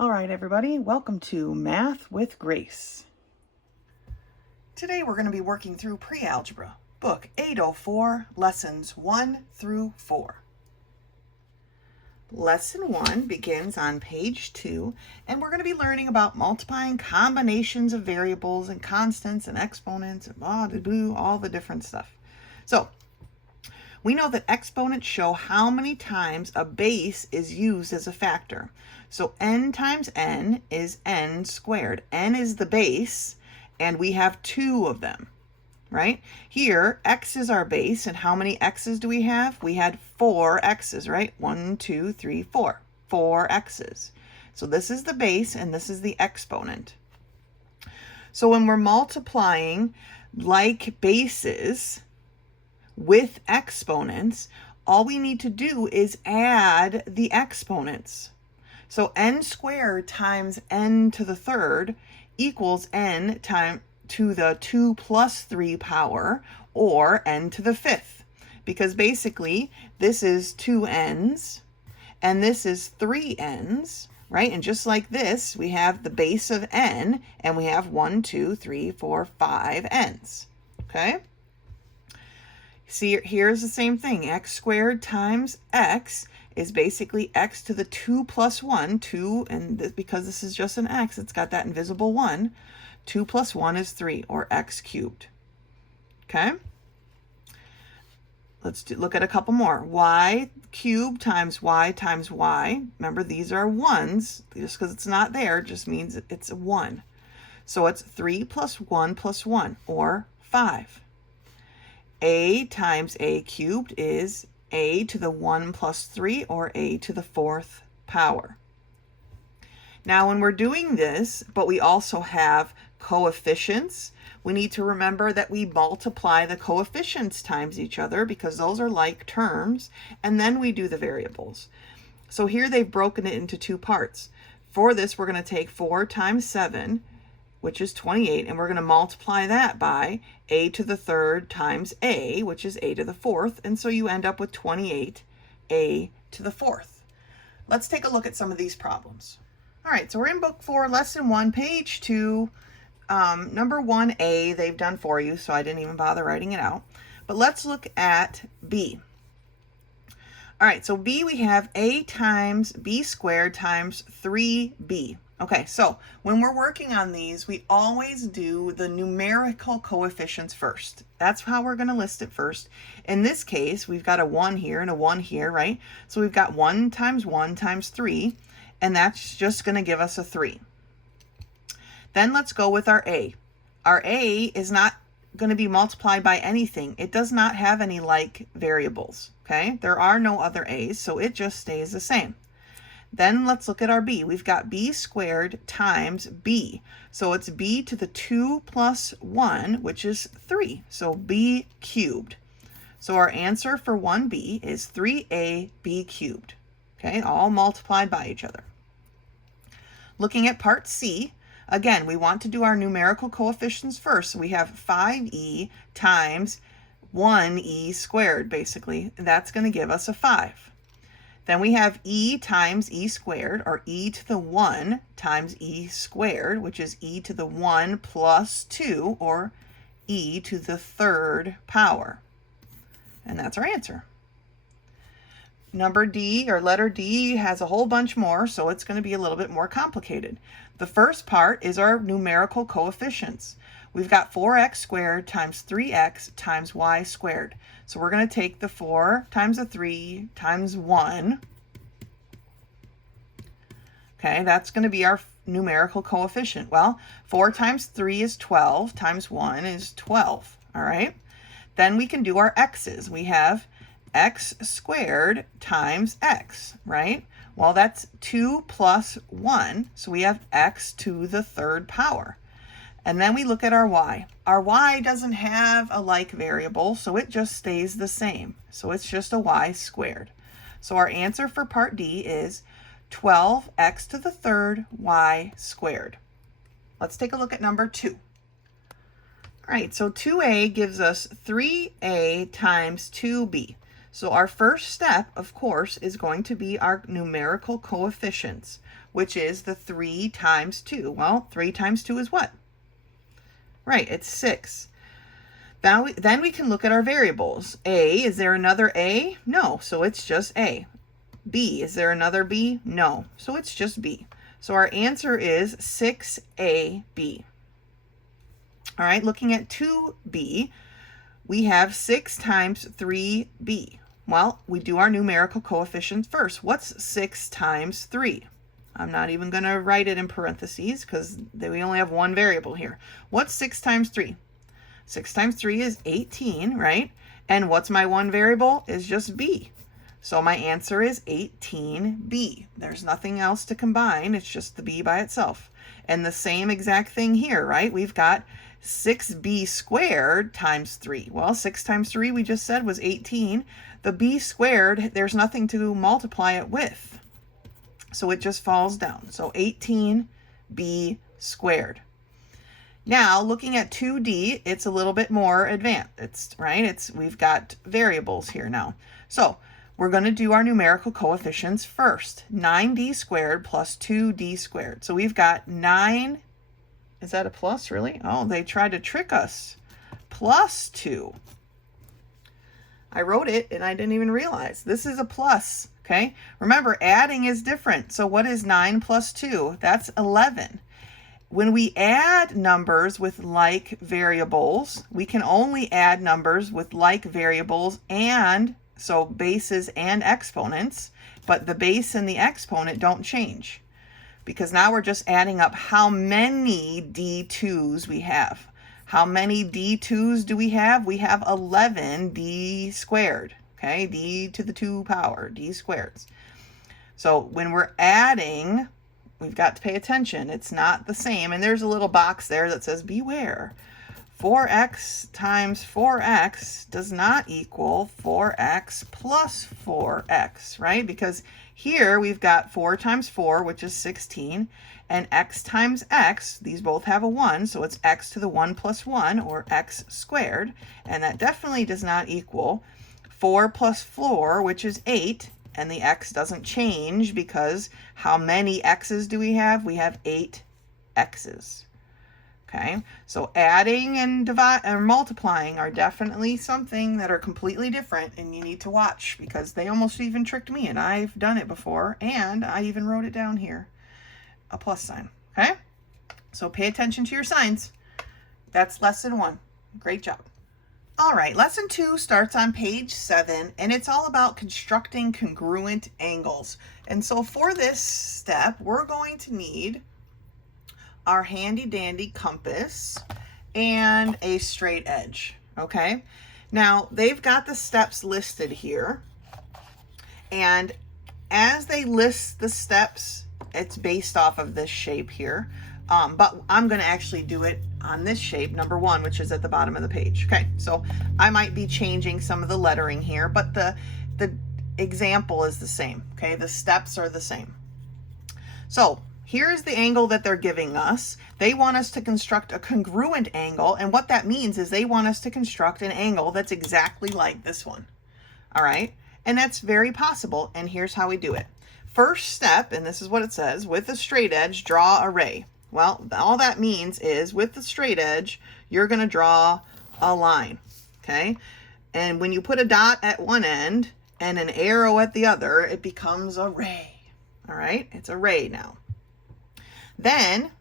All right, everybody, welcome to Math with Grace. Today we're going to be working through Pre-Algebra, book 804, lessons 1 through 4. Lesson 1 begins on page 2, and we're going to be learning about multiplying combinations of variables and constants and exponents and all the different stuff. So, we know that exponents show how many times a base is used as a factor. So n times n is n squared. N is the base, and we have 2 of them, right? Here, x is our base, and how many x's do we have? We had 4 x's, right? 1, 2, 3, 4. 4 x's. So this is the base, and this is the exponent. So when we're multiplying like bases with exponents, all we need to do is add the exponents. So n squared times n to the third equals n times to the 2 plus 3 power, or n to the fifth. Because basically, this is 2 n's, and this is 3 n's, right? And just like this, we have the base of n, and we have 1, 2, 3, 4, 5 n's, okay? See, here's the same thing. X squared times x is basically x to the 2 plus 1. 2, and because this is just an x, it's got that invisible 1. 2 plus 1 is 3, or x cubed. Okay? Let's look at a couple more. Y cubed times y times y. Remember, these are 1s. Just because it's not there just means it's a 1. So it's 3 plus 1, or 5. A times a cubed is a to the 1 plus 3, or a to the 4th power. Now when we're doing this, but we also have coefficients, we need to remember that we multiply the coefficients times each other because those are like terms, and then we do the variables. So here they've broken it into 2 parts. For this, we're going to take 4 times 7, which is 28, and we're going to multiply that by a to the third times a, which is a to the 4th, and so you end up with 28 a to the 4th. Let's take a look at some of these problems. All right, so we're in book 4, lesson 1, page 2, number 1a they've done for you, so I didn't even bother writing it out. But let's look at b. All right, so b, we have a times b squared times 3b. Okay, so when we're working on these, we always do the numerical coefficients first. That's how we're going to list it first. In this case, we've got a 1 here and a 1 here, right? So we've got 1 times 3, and that's just going to give us a 3. Then let's go with our a. Our a is not going to be multiplied by anything. It does not have any like variables, okay? There are no other a's, so it just stays the same. Then let's look at our b. We've got b squared times b. So it's b to the 2 plus 1, which is 3. So b cubed. So our answer for 1b is 3ab cubed. Okay, all multiplied by each other. Looking at part c, again, we want to do our numerical coefficients first. So we have 5e times 1e squared, basically. That's going to give us a 5. Then we have e times e squared, or e to the 1 times e squared, which is e to the 1 plus 2, or e to the 3rd power. And that's our answer. Number D, or letter D, has a whole bunch more, so it's going to be a little bit more complicated. The first part is our numerical coefficients. We've got 4x squared times 3x times y squared. So we're going to take the 4 times the 3 times 1. Okay, that's going to be our numerical coefficient. Well, 4 times 3 is 12, times 1 is 12, all right? Then we can do our x's. We have x squared times x, right? Well, that's 2 plus 1, so we have x to the 3rd power. And then we look at our y. Our y doesn't have a like variable, so it just stays the same. So it's just a y squared. So our answer for part D is 12x to the 3rd y squared. Let's take a look at number 2. All right, so 2a gives us 3a times 2b. So our first step, of course, is going to be our numerical coefficients, which is the 3 times 2. Well, 3 times 2 is what? Right, it's 6. Then we can look at our variables. A, is there another A? No, so it's just A. B, is there another B? No, so it's just B. So our answer is 6AB. All right, looking at 2B, we have 6 times 3B. Well, we do our numerical coefficients first. What's 6 times 3? I'm not even going to write it in parentheses because we only have one variable here. What's 6 times 3? 6 times 3 is 18, right? And what's my one variable? Is just B. So my answer is 18B. There's nothing else to combine. It's just the B by itself. And the same exact thing here, right? We've got 6B squared times 3. Well, 6 times 3 we just said was 18. The B squared, there's nothing to multiply it with. So it just falls down. So 18B squared. Now, looking at 2D, it's a little bit more advanced, we've got variables here now. So we're going to do our numerical coefficients first. 9D squared plus 2D squared. So we've got 9, is that a plus, really? Oh, they tried to trick us. Plus 2. I wrote it and I didn't even realize. This is a plus, okay? Remember, adding is different. So what is 9 plus 2? That's 11. When we add numbers with like variables, we can only add numbers with like variables, and so bases and exponents, but the base and the exponent don't change because now we're just adding up how many D2s we have. How many D2s do we have? We have 11 D squared, okay? D to the 2 power, D squareds. So when we're adding, we've got to pay attention. It's not the same. And there's a little box there that says beware. 4x times 4x does not equal 4x plus 4x, right? Because here we've got 4 times 4, which is 16, and x times x, these both have a 1, so it's x to the 1 plus 1, or x squared, and that definitely does not equal 4 plus 4, which is 8, and the x doesn't change because how many x's do we have? We have 8 x's. Okay, so adding and multiplying are definitely something that are completely different, and you need to watch because they almost even tricked me, and I've done it before, and I even wrote it down here, a plus sign. Okay, so pay attention to your signs. That's lesson 1. Great job. All right, lesson 2 starts on page 7, and it's all about constructing congruent angles. And so for this step, we're going to need our handy dandy compass and a straight edge, okay? Now, they've got the steps listed here, and as they list the steps, it's based off of this shape here, but I'm going to actually do it on this shape, number 1, which is at the bottom of the page. Okay, so I might be changing some of the lettering here, but the example is the same, okay? The steps are the same. So here's the angle that they're giving us. They want us to construct a congruent angle, and what that means is they want us to construct an angle that's exactly like this one. All right, and that's very possible, and here's how we do it. First step, and this is what it says, with a straight edge, draw a ray. Well, all that means is with the straight edge, you're going to draw a line, okay? And when you put a dot at one end and an arrow at the other, it becomes a ray. All right, it's a ray now. Then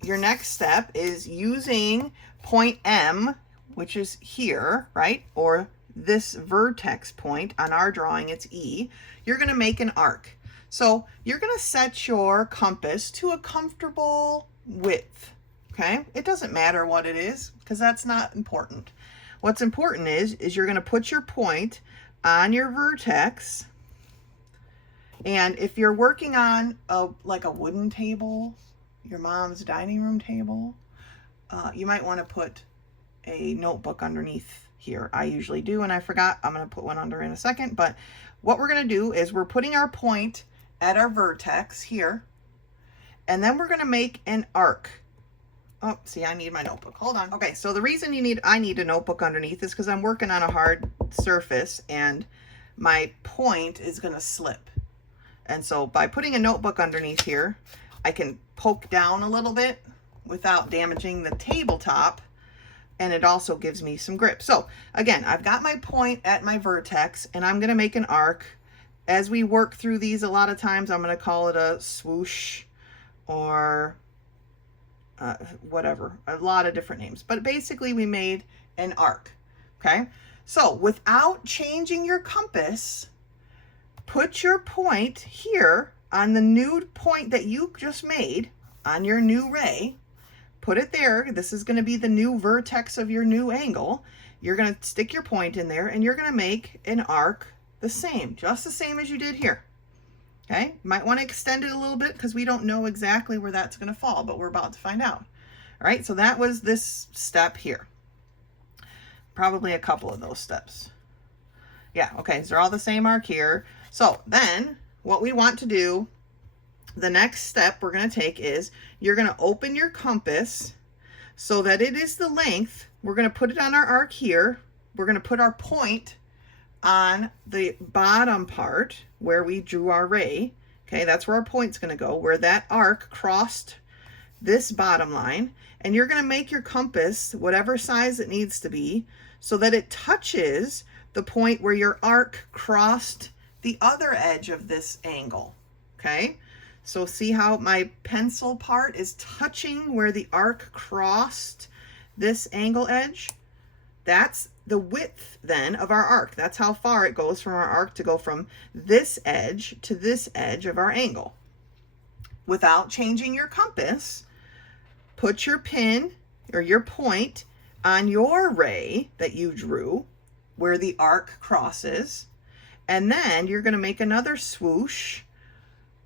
your next step is using point M, which is here, right? Or this vertex point on our drawing, it's E. You're going to make an arc. So you're going to set your compass to a comfortable width, okay? It doesn't matter what it is because that's not important. What's important is you're going to put your point on your vertex. And if you're working on like a wooden table, your mom's dining room table, you might want to put a notebook underneath here. I usually do, and I forgot. I'm going to put one under in a second. But what we're going to do is we're putting our point at our vertex here, and then we're going to make an arc. Oh, see, I need my notebook. Hold on. Okay, so the reason I need a notebook underneath is because I'm working on a hard surface and my point is going to slip. And so by putting a notebook underneath here, I can poke down a little bit without damaging the tabletop, and it also gives me some grip. So again, I've got my point at my vertex, and I'm going to make an arc. As we work through these, a lot of times I'm going to call it a swoosh or whatever, a lot of different names. But basically we made an arc, okay? So without changing your compass, put your point here on the new point that you just made on your new ray. Put it there. This is going to be the new vertex of your new angle. You're going to stick your point in there and you're going to make an arc the same, just the same as you did here. Okay, might want to extend it a little bit because we don't know exactly where that's going to fall, but we're about to find out. All right, so that was this step here. Probably a couple of those steps. Yeah, okay, so they're all the same arc here. So then what we want to do, the next step we're going to take is you're going to open your compass so that it is the length. We're going to put it on our arc here. We're going to put our point on the bottom part where we drew our ray. Okay, that's where our point's going to go, where that arc crossed this bottom line. And you're going to make your compass whatever size it needs to be so that it touches the point where your arc crossed the other edge of this angle. Okay, so see how my pencil part is touching where the arc crossed this angle edge? That's the width then of our arc. That's how far it goes from our arc to go from this edge to this edge of our angle. Without changing your compass, put your pin or your point on your ray that you drew where the arc crosses, and then you're going to make another swoosh,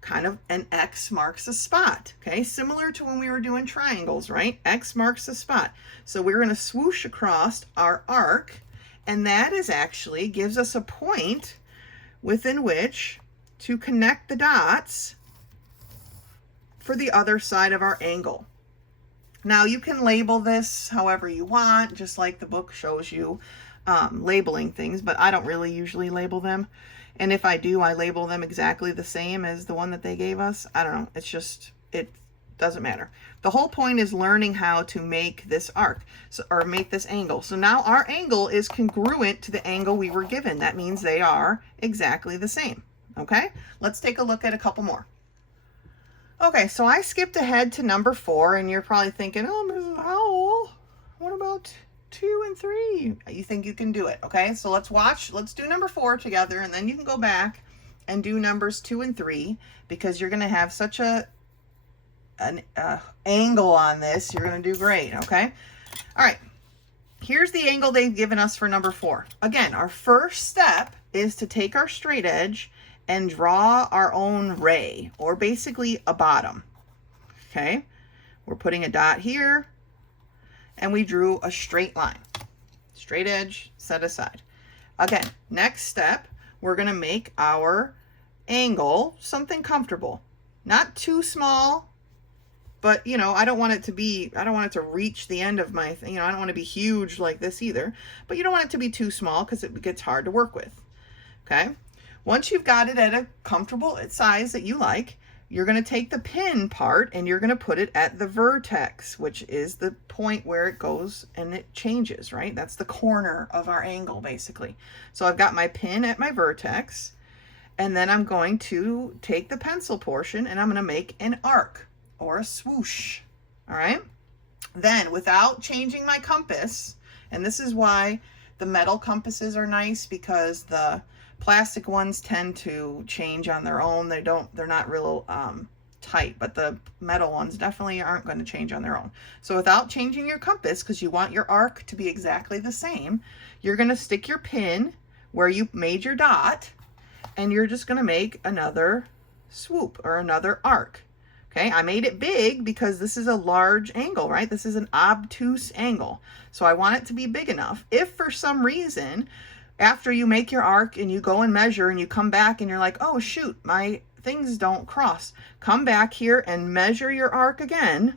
kind of an X marks a spot. Okay, similar to when we were doing triangles, right? X marks a spot. So we're going to swoosh across our arc, and that is actually gives us a point within which to connect the dots for the other side of our angle. Now you can label this however you want, just like the book shows you labeling things, but I don't really usually label them. And if I do, I label them exactly the same as the one that they gave us. I don't know. It's just, it doesn't matter. The whole point is learning how to make this arc, or make this angle. So now our angle is congruent to the angle we were given. That means they are exactly the same. Okay, let's take a look at a couple more. Okay, so I skipped ahead to number 4, and you're probably thinking, oh, Mrs. Howell, what about 2 and 3? You think you can do it? Okay, so let's do number 4 together, and then you can go back and do numbers 2 and 3, because you're going to have such an angle on this. You're going to do great. Okay, all right, here's the angle they've given us for number 4. Again, our first step is to take our straight edge and draw our own ray, or basically a bottom. Okay, we're putting a dot here, and we drew a straight line. Straight edge set aside. Again, next step, we're going to make our angle something comfortable. Not too small, but you know, I don't want it to reach the end of my thing. You know, I don't want to be huge like this either, but you don't want it to be too small because it gets hard to work with. Okay, once you've got it at a comfortable size that you like, you're going to take the pin part and you're going to put it at the vertex, which is the point where it goes and it changes, right? That's the corner of our angle, basically. So I've got my pin at my vertex, and then I'm going to take the pencil portion and I'm going to make an arc or a swoosh. All right. Then, without changing my compass, and this is why the metal compasses are nice, because the plastic ones tend to change on their own. They're not real tight, but the metal ones definitely aren't going to change on their own. So without changing your compass, because you want your arc to be exactly the same, you're going to stick your pin where you made your dot, and you're just going to make another swoop or another arc. Okay, I made it big because this is a large angle, right? This is an obtuse angle. So I want it to be big enough. If for some reason, after you make your arc and you go and measure and you come back and you're like, oh shoot, my things don't cross, come back here and measure your arc again,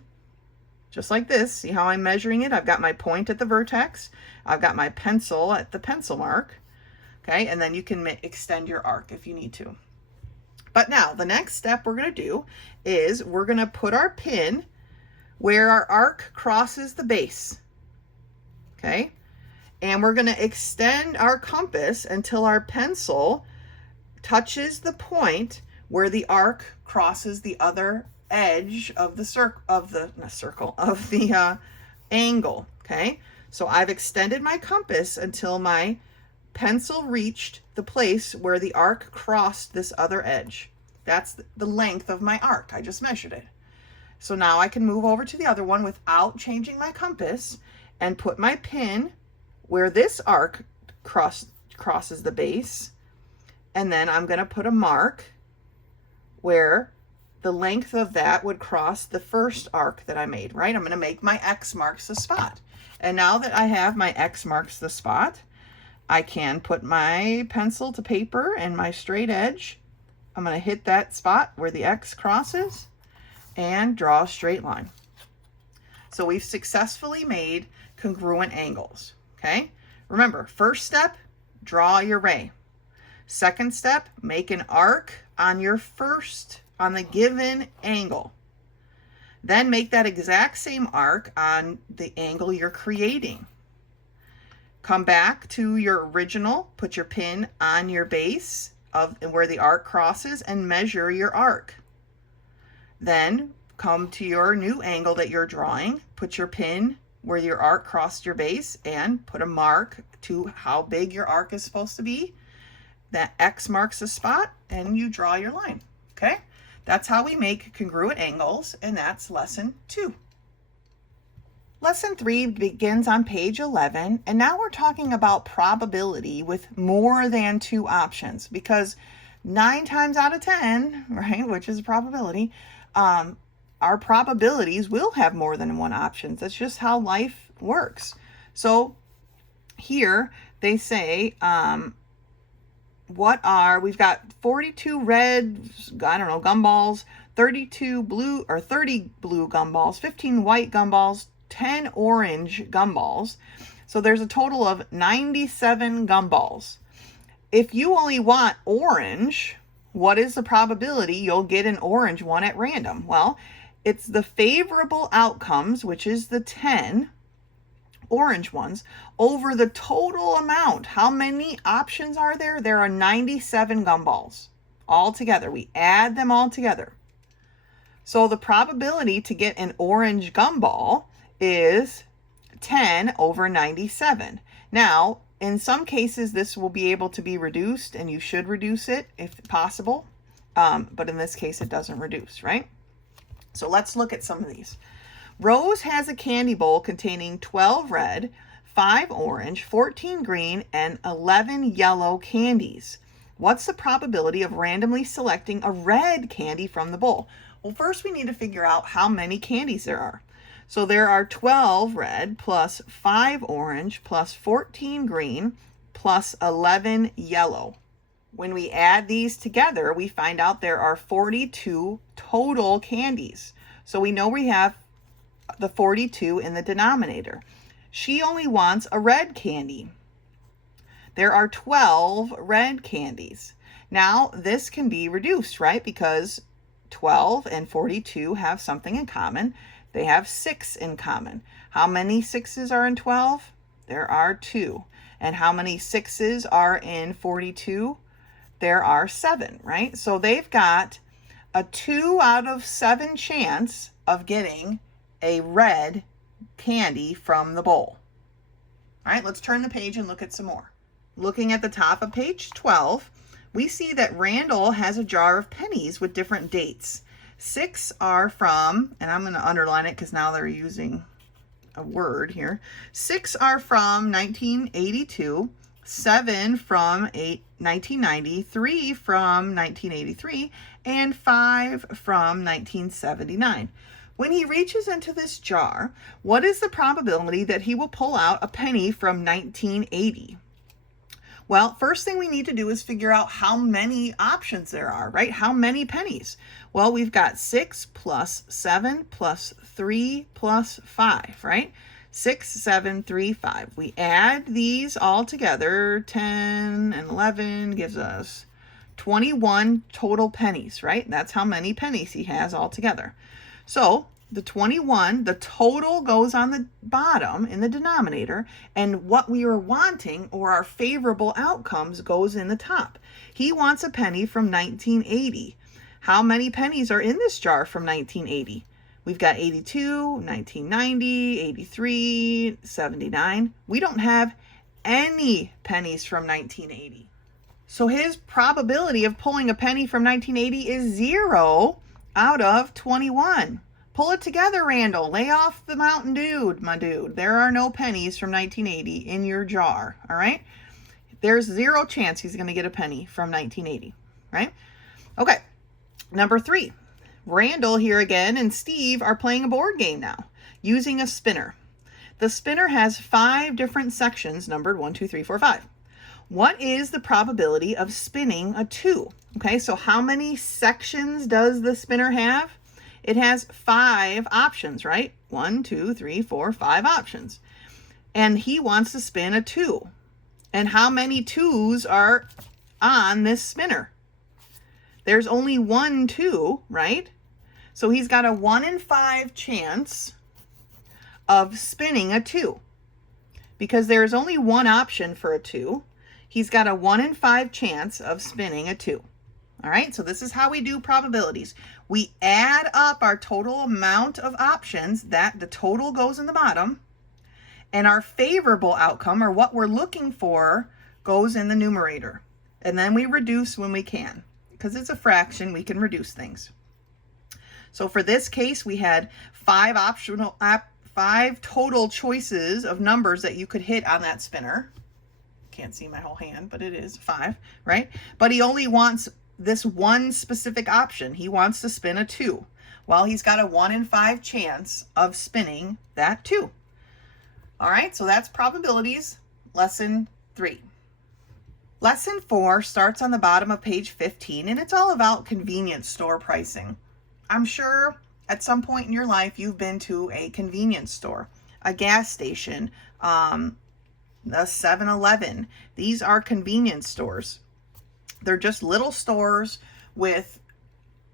just like this. See how I'm measuring it? I've got my point at the vertex. I've got my pencil at the pencil mark. Okay, and then you can extend your arc if you need to. But now the next step we're going to do is we're going to put our pin where our arc crosses the base. Okay, and we're going to extend our compass until our pencil touches the point where the arc crosses the other edge of the angle. Okay, so I've extended my compass until my pencil reached the place where the arc crossed this other edge. That's the length of my arc. I just measured it. So now I can move over to the other one without changing my compass and put my pin where this arc crosses the base. And then I'm going to put a mark where the length of that would cross the first arc that I made, right? I'm going to make my X marks the spot. And now that I have my X marks the spot, I can put my pencil to paper and my straight edge. I'm going to hit that spot where the X crosses and draw a straight line. So we've successfully made congruent angles, okay? Remember, first step, draw your ray. Second step, make an arc on the given angle. Then make that exact same arc on the angle you're creating. Come back to your original, put your pin on your base of where the arc crosses and measure your arc. Then come to your new angle that you're drawing, put your pin where your arc crossed your base and put a mark to how big your arc is supposed to be. That X marks the spot and you draw your line, okay? That's how we make congruent angles, and that's lesson 2. Lesson 3 begins on page 11, and now we're talking about probability with more than 2 options, because 9 times out of 10, right, which is a probability, our probabilities will have more than 1 option. That's just how life works. So here they say, we've got 42 red, gumballs, 32 blue, or 30 blue gumballs, 15 white gumballs, 10 orange gumballs. So there's a total of 97 gumballs. If you only want orange, what is the probability you'll get an orange one at random? Well, it's the favorable outcomes, which is the 10 orange ones, over the total amount. How many options are there? There are 97 gumballs all together. We add them all together. So the probability to get an orange gumball is 10 over 97. Now, in some cases, this will be able to be reduced, and you should reduce it if possible. But in this case, it doesn't reduce, right? So let's look at some of these. Rose has a candy bowl containing 12 red, 5 orange, 14 green, and 11 yellow candies. What's the probability of randomly selecting a red candy from the bowl? Well, first we need to figure out how many candies there are. So there are 12 red plus 5 orange plus 14 green plus 11 yellow. When we add these together, we find out there are 42 total candies. So we know we have the 42 in the denominator. She only wants a red candy. There are 12 red candies. Now this can be reduced, right? Because 12 and 42 have something in common. They have 6 in common. How many 6s are in 12? There are 2. And how many 6s are in 42? There are 7, right? So they've got a 2 out of 7 chance of getting a red candy from the bowl. All right, let's turn the page and look at some more. Looking at the top of page 12, we see that Randall has a jar of pennies with different dates. 6 are from, and I'm going to underline it because now they're using a word here. 6 are from 1982, 7 from 1990, 3 from 1983, and 5 from 1979. When he reaches into this jar, what is the probability that he will pull out a penny from 1980? Well, first thing we need to do is figure out how many options there are, right? How many pennies? Well, we've got 6 plus 7 plus 3 plus 5, right? 6, 7, 3, 5. We add these all together, 10 and 11 gives us 21 total pennies, right? That's how many pennies he has all together. So the 21, the total goes on the bottom in the denominator, and what we are wanting or our favorable outcomes goes in the top. He wants a penny from 1980. How many pennies are in this jar from 1980? We've got 82, 1990, 83, 79. We don't have any pennies from 1980. So his probability of pulling a penny from 1980 is 0 out of 21. Pull it together, Randall. Lay off the Mountain Dew, my dude. There are no pennies from 1980 in your jar, all right? There's 0 chance he's going to get a penny from 1980, right? Okay, number 3. Randall here again and Steve are playing a board game now using a spinner. The spinner has 5 different sections numbered 1, 2, 3, 4, 5. What is the probability of spinning a 2? Okay, so how many sections does the spinner have? It has 5 options, right? 1, 2, 3, 4, 5 options. And he wants to spin a 2. And how many 2s are on this spinner? There's only 1 2, right? So he's got a 1 in 5 chance of spinning a 2. Because there's only one option for a 2. He's got a 1 in 5 chance of spinning a 2. All right, so this is how we do probabilities. We add up our total amount of options, that the total goes in the bottom, and our favorable outcome, or what we're looking for, goes in the numerator. And then we reduce when we can. Because it's a fraction, we can reduce things. So for this case, we had 5 total choices of numbers that you could hit on that spinner. Can't see my whole hand, but it is 5, right? But he only wants this one specific option. He wants to spin a 2. Well, he's got a 1 in 5 chance of spinning that 2. All right, so that's probabilities, lesson 3. Lesson 4 starts on the bottom of page 15, and it's all about convenience store pricing. I'm sure at some point in your life you've been to a convenience store, a gas station, the 7-Eleven. These are convenience stores. They're just little stores with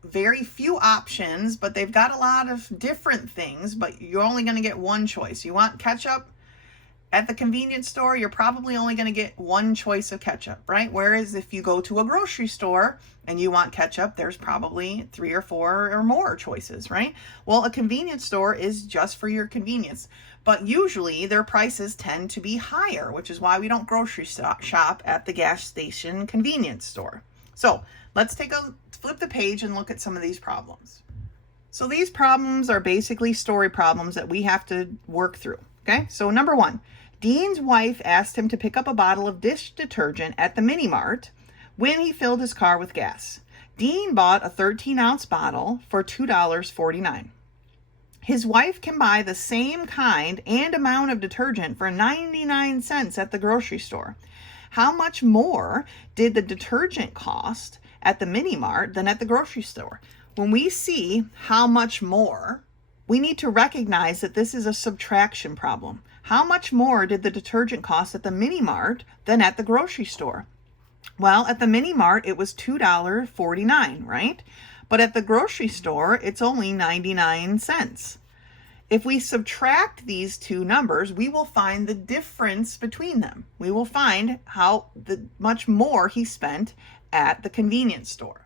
very few options, but they've got a lot of different things, but you're only going to get one choice. You want ketchup? At the convenience store, you're probably only going to get one choice of ketchup, right? Whereas if you go to a grocery store and you want ketchup, there's probably 3 or 4 or more choices, right? Well, a convenience store is just for your convenience, but usually their prices tend to be higher, which is why we don't grocery shop at the gas station convenience store. So let's flip the page and look at some of these problems. So these problems are basically story problems that we have to work through, okay? So number 1. Dean's wife asked him to pick up a bottle of dish detergent at the mini mart when he filled his car with gas. Dean bought a 13-ounce bottle for $2.49. His wife can buy the same kind and amount of detergent for 99 cents at the grocery store. How much more did the detergent cost at the mini mart than at the grocery store? When we see how much more, we need to recognize that this is a subtraction problem. How much more did the detergent cost at the mini mart than at the grocery store? Well, at the mini mart, it was $2.49, right? But at the grocery store, it's only 99 cents. If we subtract these two numbers, we will find the difference between them. We will find how much more he spent at the convenience store.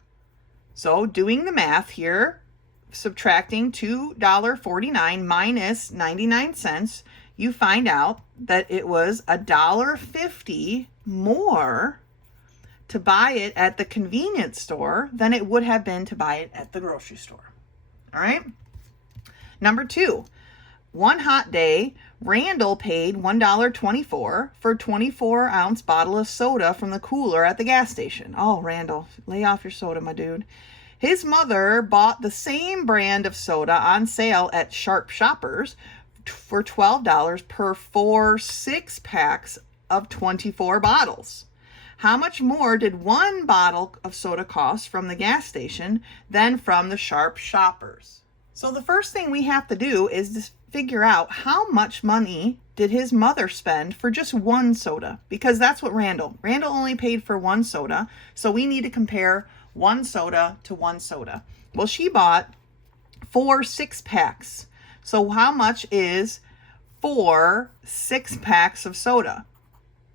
So doing the math here, subtracting $2.49 minus 99 cents, you find out that it was $1.50 more to buy it at the convenience store than it would have been to buy it at the grocery store. All right. Number 2, one hot day, Randall paid $1.24 for a 24-ounce bottle of soda from the cooler at the gas station. Oh, Randall, lay off your soda, my dude. His mother bought the same brand of soda on sale at Sharp Shoppers for $12 per 4 6-packs of 24 bottles. How much more did one bottle of soda cost from the gas station than from the Sharp shoppers? So the first thing we have to do is to figure out how much money did his mother spend for just one soda, because that's what Randall only paid for one soda. So we need to compare one soda to one soda. Well, she bought 4 6-packs. So how much is 4 6-packs of soda?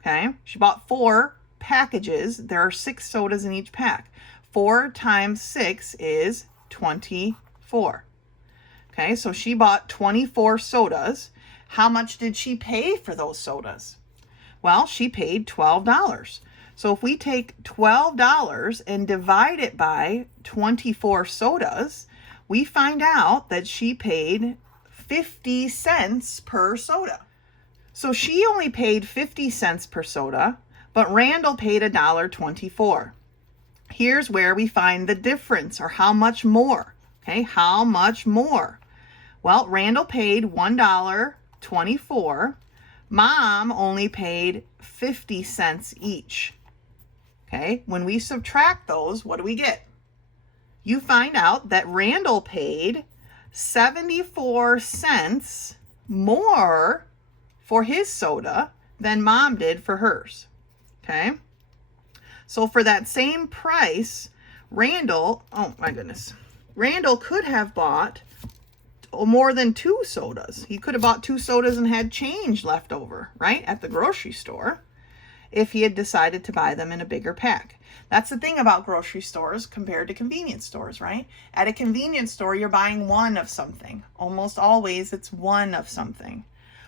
Okay, she bought 4 packages. There are 6 sodas in each pack. 4 times 6 is 24. Okay, so she bought 24 sodas. How much did she pay for those sodas? Well, she paid $12. So if we take $12 and divide it by 24 sodas, we find out that she paid 50 cents per soda. So she only paid 50 cents per soda, but Randall paid $1.24. Here's where we find the difference, or how much more. Okay, how much more? Well, Randall paid $1.24. Mom only paid 50 cents each. Okay, when we subtract those, what do we get? You find out that Randall paid 74 cents more for his soda than Mom did for hers. Okay, so for that same price, Randall could have bought more than 2 sodas. He could have bought 2 sodas and had change left over, right, at the grocery store, if he had decided to buy them in a bigger pack. That's the thing about grocery stores compared to convenience stores, right? At a convenience store, you're buying one of something. Almost always it's one of something.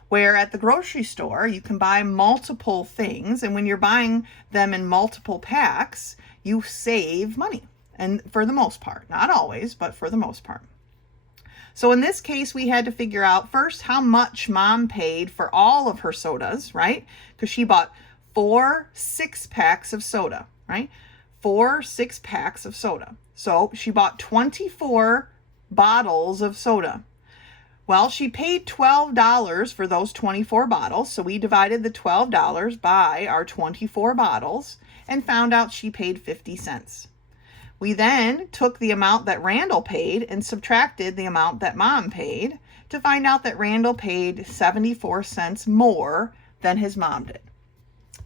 Where at the grocery store, you can buy multiple things, and when you're buying them in multiple packs, you save money. And for the most part, not always, but for the most part. So in this case, we had to figure out first how much Mom paid for all of her sodas, right? Because she bought 4 6-packs of soda, right? 4 6-packs of soda. So she bought 24 bottles of soda. Well, she paid $12 for those 24 bottles. So we divided the $12 by our 24 bottles and found out she paid 50 cents. We then took the amount that Randall paid and subtracted the amount that Mom paid to find out that Randall paid 74 cents more than his mom did.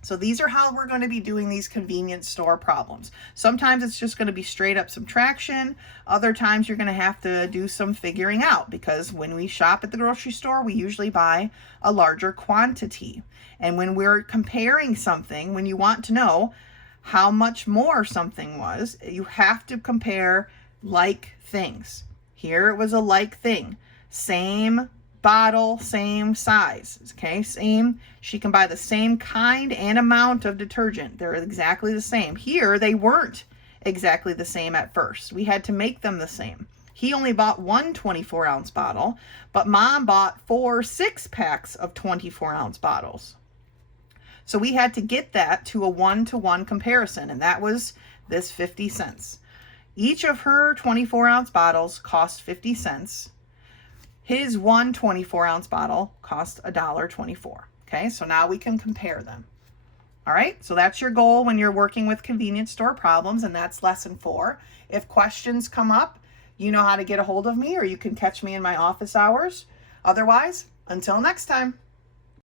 So these are how we're going to be doing these convenience store problems. Sometimes it's just going to be straight up subtraction. Other times you're going to have to do some figuring out, because when we shop at the grocery store, we usually buy a larger quantity. And when we're comparing something, when you want to know how much more something was, you have to compare like things. Here it was a like thing. Same bottle, same size. Okay, same. She can buy the same kind and amount of detergent. They're exactly the same. Here, they weren't exactly the same at first. We had to make them the same. He only bought 1 24-ounce bottle, but Mom bought 4 6-packs of 24-ounce bottles. So we had to get that to a 1-to-1 comparison, and that was this 50 cents. Each of her 24-ounce bottles cost 50 cents. His 1 24-ounce bottle cost $1.24. Okay, so now we can compare them. All right, so that's your goal when you're working with convenience store problems, and that's lesson 4. If questions come up, you know how to get a hold of me, or you can catch me in my office hours. Otherwise, until next time.